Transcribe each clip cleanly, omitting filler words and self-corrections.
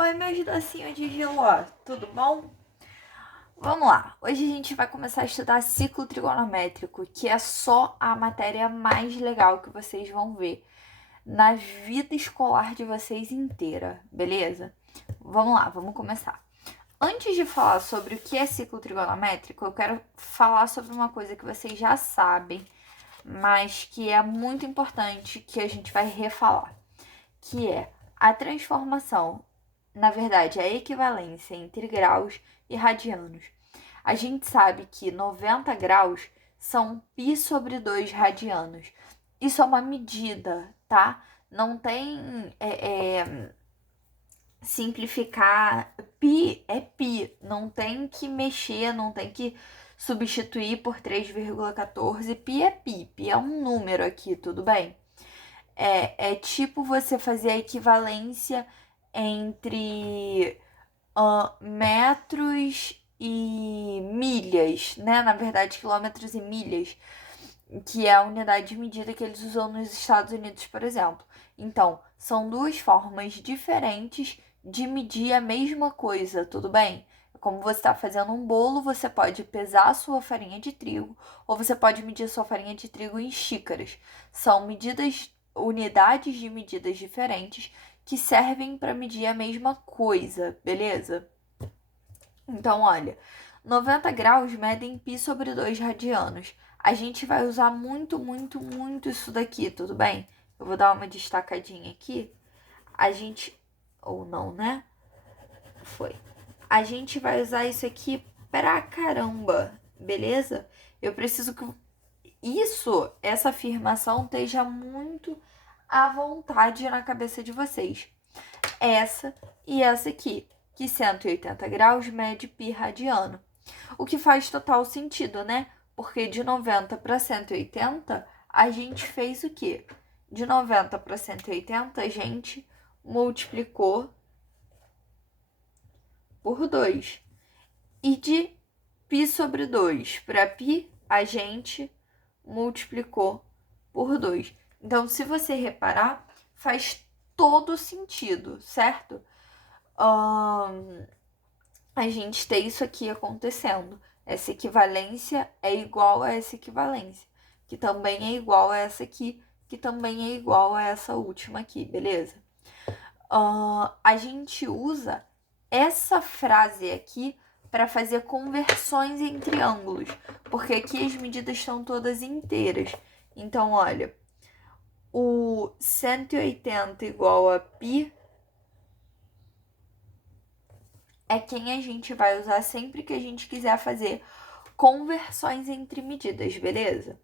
Oi, meus docinhos de Giló, tudo bom? Vamos lá, hoje a gente vai começar a estudar ciclo trigonométrico, que é só a matéria mais legal que vocês vão ver na vida escolar de vocês inteira, beleza? Vamos lá, vamos começar. Antes de falar sobre o que é ciclo trigonométrico, eu quero falar sobre uma coisa que vocês já sabem, mas que é muito importante que a gente vai refalar, que é a transformação, na verdade, a equivalência entre graus e radianos. A gente sabe que 90 graus são π sobre 2 radianos. Isso é uma medida, tá? Não tem simplificar. Π é π. Não tem que mexer, não tem que substituir por 3,14. Π é π. Π é um número aqui, tudo bem? É tipo você fazer a equivalência entre metros e milhas, né? Na verdade, quilômetros e milhas, que é a unidade de medida que eles usam nos Estados Unidos, por exemplo. Então, são duas formas diferentes de medir a mesma coisa, tudo bem? Como você está fazendo um bolo, você pode pesar a sua farinha de trigo ou você pode medir a sua farinha de trigo em xícaras. São medidas, unidades de medidas diferentes que servem para medir a mesma coisa, beleza? Então, olha, 90 graus medem π sobre 2 radianos. A gente vai usar muito, muito, muito isso daqui, tudo bem? Eu vou dar uma destacadinha aqui. A gente... Ou não, né? Foi. A gente vai usar isso aqui pra caramba, beleza? Eu preciso que essa afirmação esteja muito à vontade na cabeça de vocês. Essa e essa aqui, que 180 graus mede π radiano. O que faz total sentido, né? Porque de 90 para 180, a gente fez o quê? De 90 para 180, a gente multiplicou por 2. E de π sobre 2 para π, a gente multiplicou por 2. Então, se você reparar, faz todo sentido, certo? A gente ter isso aqui acontecendo. Essa equivalência é igual a essa equivalência, que também é igual a essa aqui, que também é igual a essa última aqui, beleza? A gente usa essa frase aqui para fazer conversões entre ângulos, porque aqui as medidas estão todas inteiras. Então, olha, o 180 igual a π é quem a gente vai usar sempre que a gente quiser fazer conversões entre medidas, beleza?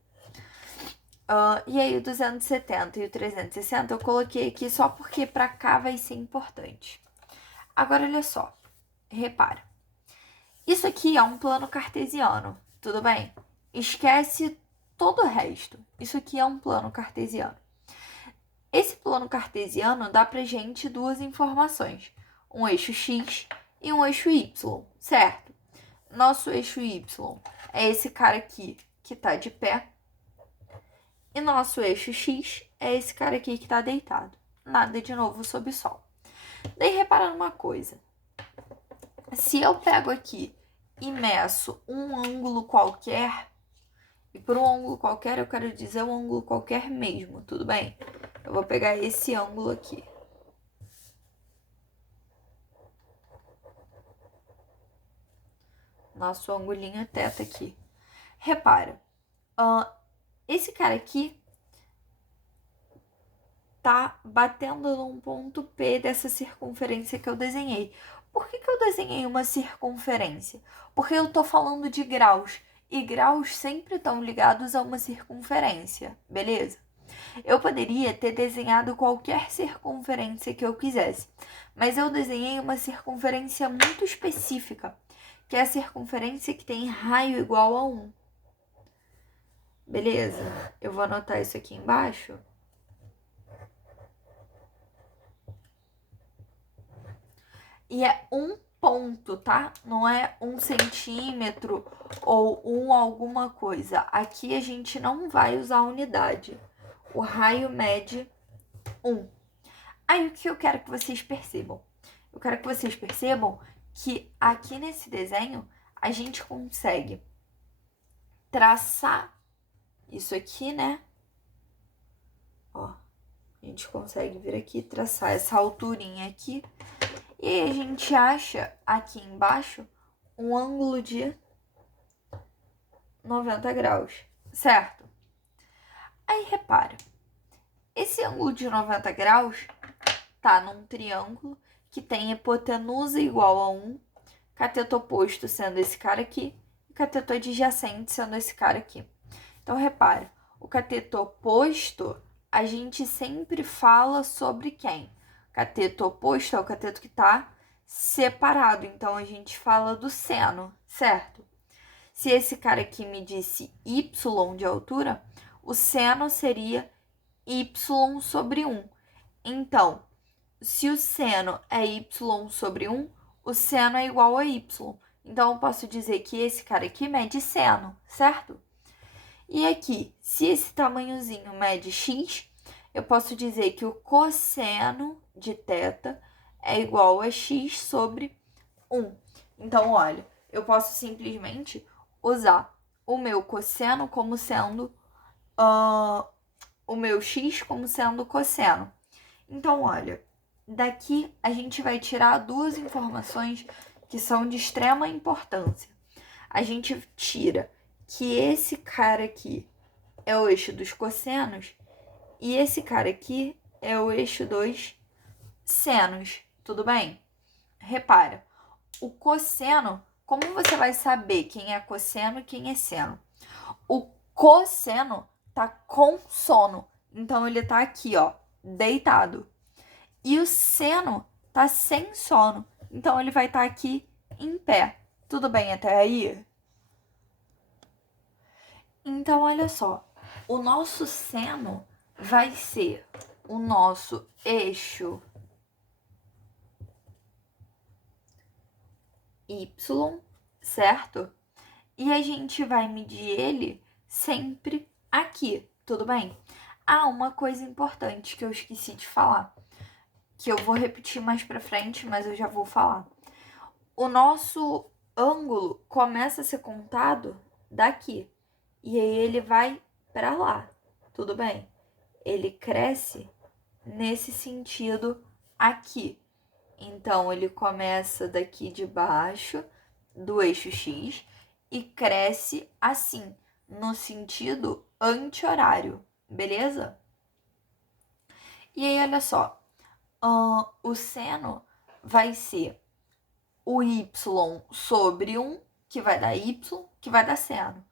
E aí o 270 e o 360 eu coloquei aqui só porque para cá vai ser importante. Agora, olha só, repara. Isso aqui é um plano cartesiano, tudo bem? Esquece todo o resto. Isso aqui é um plano cartesiano. Esse plano cartesiano dá pra gente duas informações. Um eixo x e um eixo y, certo? Nosso eixo y é esse cara aqui que tá de pé. E nosso eixo x é esse cara aqui que tá deitado. Nada de novo sob o sol. Daí repara numa coisa. Se eu pego aqui e meço um ângulo qualquer, e por um ângulo qualquer eu quero dizer um ângulo qualquer mesmo, tudo bem? Eu vou pegar esse ângulo aqui. Nosso angulinho teta aqui. Repara, esse cara aqui tá batendo num ponto P dessa circunferência que eu desenhei. Por que eu desenhei uma circunferência? Porque eu tô falando de graus, e graus sempre estão ligados a uma circunferência, beleza? Eu poderia ter desenhado qualquer circunferência que eu quisesse, mas eu desenhei uma circunferência muito específica, que é a circunferência que tem raio igual a 1. Beleza? Eu vou anotar isso aqui embaixo. E é um ponto, tá? Não é 1 centímetro ou alguma coisa. Aqui a gente não vai usar unidade. O raio mede 1. Aí o que eu quero que vocês percebam? eu quero que vocês percebam que aqui nesse desenho a gente consegue traçar isso aqui, né? Ó, a gente consegue vir aqui, traçar essa alturinha aqui. E aí a gente acha aqui embaixo um ângulo de 90 graus, certo? Aí repara, esse ângulo de 90 graus tá num triângulo que tem hipotenusa igual a 1, cateto oposto sendo esse cara aqui, e cateto adjacente sendo esse cara aqui. Então, repara, o cateto oposto, a gente sempre fala sobre quem? Cateto oposto é o cateto que está separado, então a gente fala do seno, certo? Se esse cara aqui me disse y de altura, o seno seria y sobre 1. Então, se o seno é y sobre 1, o seno é igual a y. Então, eu posso dizer que esse cara aqui mede seno, certo? E aqui, se esse tamanhozinho mede x, eu posso dizer que o cosseno de θ é igual a x sobre 1. Então, olha, eu posso simplesmente usar o meu cosseno como sendo o meu x como sendo cosseno. Então, olha, daqui a gente vai tirar duas informações que são de extrema importância. A gente tira que esse cara aqui é o eixo dos cossenos e esse cara aqui é o eixo dos senos, tudo bem? Repara, o cosseno, como você vai saber quem é cosseno e quem é seno? O cosseno tá com sono, então ele tá aqui, ó, deitado. E o seno tá sem sono, então ele vai estar aqui em pé. Tudo bem até aí? Então, olha só, o nosso seno vai ser o nosso eixo y, certo? E a gente vai medir ele sempre aqui, tudo bem? Ah, uma coisa importante que eu esqueci de falar, que eu vou repetir mais pra frente, mas eu já vou falar. O nosso ângulo começa a ser contado daqui, e aí ele vai para lá, tudo bem? Ele cresce nesse sentido aqui. Então, ele começa daqui de baixo do eixo X e cresce assim, no sentido anti-horário, beleza? E aí, olha só, o seno vai ser o y sobre 1, que vai dar y, que vai dar seno.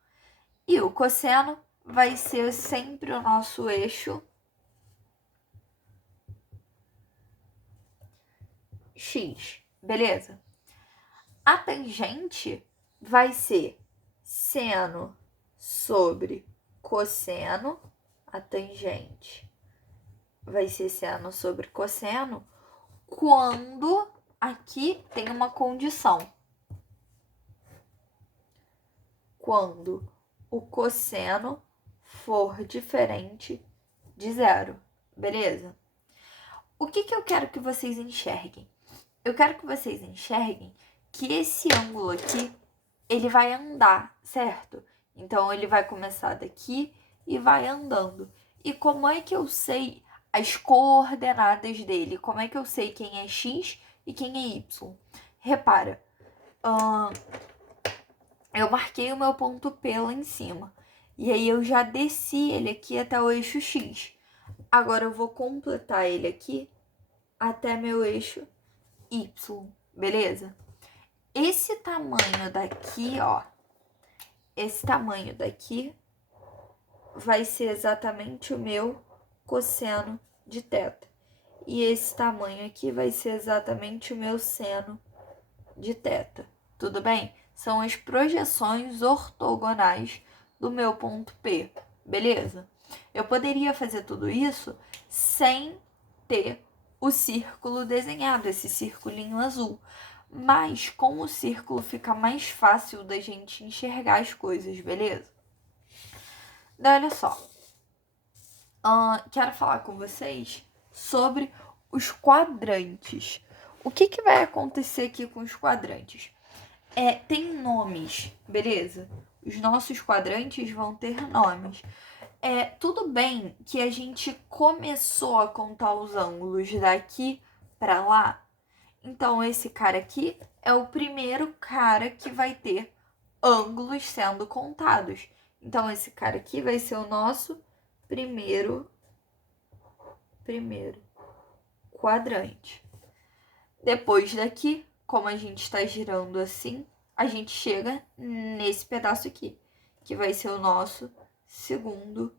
E o cosseno vai ser sempre o nosso eixo x, beleza? A tangente vai ser seno sobre cosseno. A tangente vai ser seno sobre cosseno quando aqui tem uma condição. Quando o cosseno for diferente de zero, beleza? O que eu quero que vocês enxerguem? Eu quero que vocês enxerguem que esse ângulo aqui, ele vai andar, certo? Então, ele vai começar daqui e vai andando. E como é que eu sei as coordenadas dele? Como é que eu sei quem é x e quem é y? Repara, eu marquei o meu ponto P lá em cima. E aí, eu já desci ele aqui até o eixo x. Agora, eu vou completar ele aqui até meu eixo y, beleza? Esse tamanho daqui, ó, esse tamanho daqui vai ser exatamente o meu cosseno de θ. E esse tamanho aqui vai ser exatamente o meu seno de θ. Tudo bem? São as projeções ortogonais do meu ponto P, beleza? Eu poderia fazer tudo isso sem ter o círculo desenhado, esse circulinho azul. Mas com o círculo fica mais fácil da gente enxergar as coisas, beleza? Daí, olha só. Quero falar com vocês sobre os quadrantes. o que vai acontecer aqui com os quadrantes? Tem nomes, beleza? Os nossos quadrantes vão ter nomes. Tudo bem que a gente começou a contar os ângulos daqui para lá. Então, esse cara aqui é o primeiro cara que vai ter ângulos sendo contados. Então, esse cara aqui vai ser o nosso primeiro quadrante. Depois daqui, como a gente está girando assim, a gente chega nesse pedaço aqui, que vai ser o nosso segundo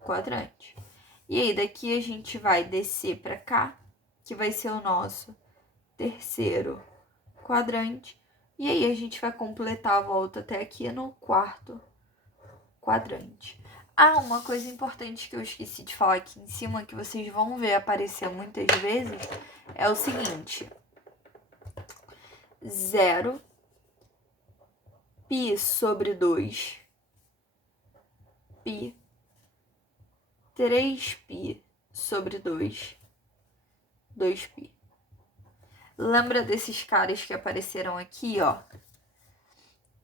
quadrante. E aí, daqui a gente vai descer para cá, que vai ser o nosso terceiro quadrante. E aí, a gente vai completar a volta até aqui no quarto quadrante. Uma coisa importante que eu esqueci de falar aqui em cima, que vocês vão ver aparecer muitas vezes, é o seguinte: 0 π sobre 2 π 3π sobre 2 2π. Lembra desses caras que apareceram aqui, ó?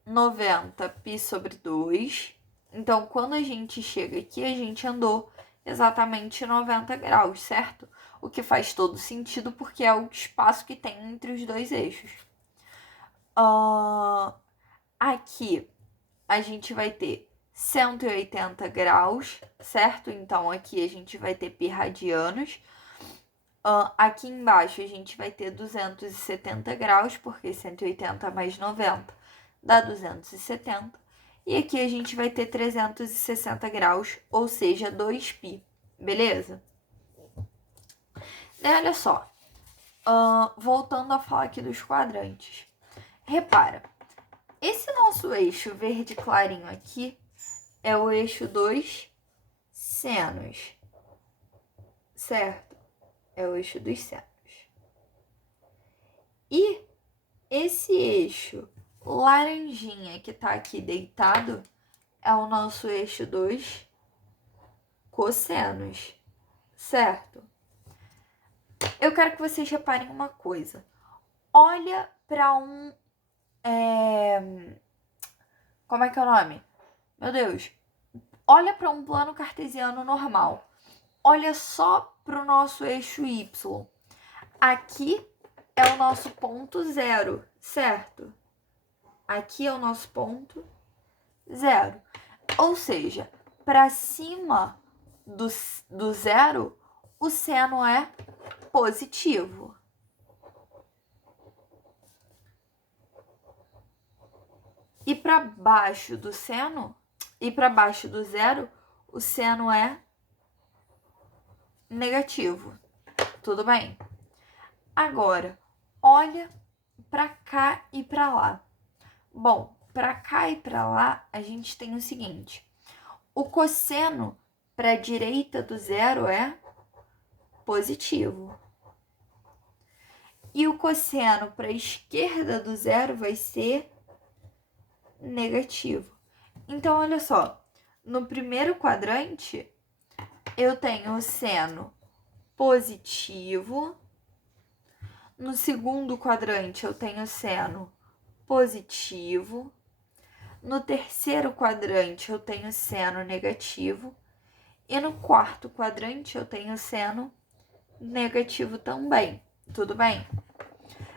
90 π sobre 2. Então, quando a gente chega aqui, a gente andou exatamente 90 graus, certo? O que faz todo sentido porque é o espaço que tem entre os dois eixos. Aqui a gente vai ter 180 graus, certo? Então, aqui a gente vai ter π radianos. Aqui embaixo a gente vai ter 270 graus, porque 180 mais 90 dá 270. E aqui a gente vai ter 360 graus, ou seja, 2π, beleza? Daí, olha só, voltando a falar aqui dos quadrantes. Repara, esse nosso eixo verde clarinho aqui é o eixo dos senos, certo? É o eixo dos senos. E esse eixo laranjinha que tá aqui deitado é o nosso eixo dos cossenos, certo? Eu quero que vocês reparem uma coisa. Olha para um... Como é que é o nome? Meu Deus. Olha para um plano cartesiano normal. Olha só para o nosso eixo Y. Aqui é o nosso ponto zero, certo? Aqui é o nosso ponto zero. Ou seja, para cima do zero, o seno é positivo. E para baixo do seno, e para baixo do zero, o seno é negativo. Tudo bem? Agora, olha para cá e para lá. Bom, para cá e para lá, a gente tem o seguinte: o cosseno para a direita do zero é positivo. E o cosseno para a esquerda do zero vai ser negativo. Então, olha só, no primeiro quadrante, eu tenho o seno positivo. No segundo quadrante, eu tenho o seno positivo. No terceiro quadrante, eu tenho seno negativo. E no quarto quadrante, eu tenho seno negativo também. Tudo bem?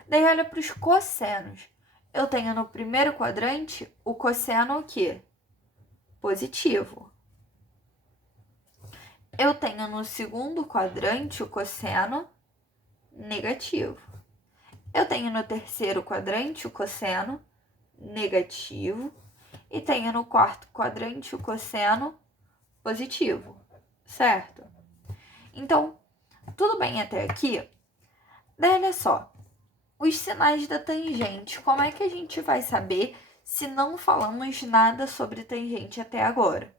Daí, olha para os cossenos. Eu tenho no primeiro quadrante o cosseno o quê? Positivo. Eu tenho no segundo quadrante o cosseno negativo. Eu tenho no terceiro quadrante o cosseno negativo. E tenho no quarto quadrante o cosseno positivo, certo? Então, tudo bem até aqui? Daí, olha só, os sinais da tangente. Como é que a gente vai saber se não falamos nada sobre tangente até agora?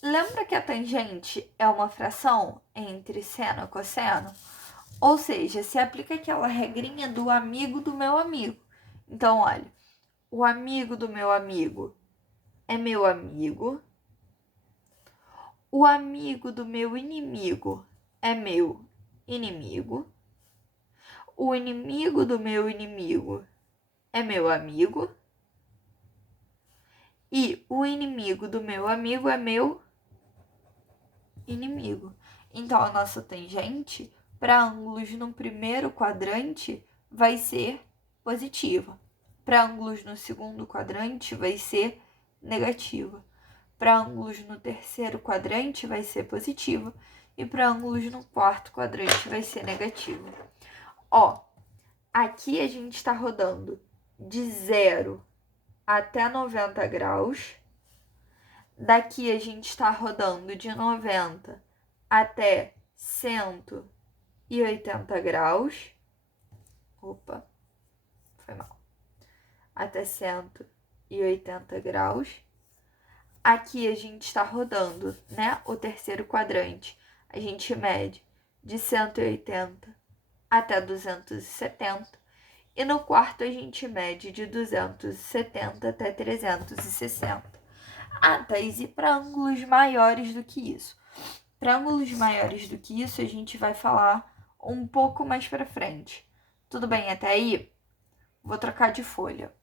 Lembra que a tangente é uma fração entre seno e cosseno? Ou seja, se aplica aquela regrinha do amigo do meu amigo. Então, olha, o amigo do meu amigo é meu amigo. O amigo do meu inimigo é meu inimigo. O inimigo do meu inimigo é meu amigo. E o inimigo do meu amigo é meu inimigo. Então, a nossa tangente para ângulos no primeiro quadrante vai ser positiva. Para ângulos no segundo quadrante vai ser negativa. Para ângulos no terceiro quadrante vai ser positiva. E para ângulos no quarto quadrante vai ser negativa. Ó, aqui a gente está rodando de 0 até 90 graus. Daqui a gente está rodando de 90 até 180 graus. Opa, foi mal. Até 180 graus. Aqui a gente está rodando, né? O terceiro quadrante. A gente mede de 180 até 270. E no quarto a gente mede de 270 até 360. Ah, Thaís, e para ângulos maiores do que isso? Para ângulos maiores do que isso, a gente vai falar um pouco mais para frente. Tudo bem até aí? Vou trocar de folha.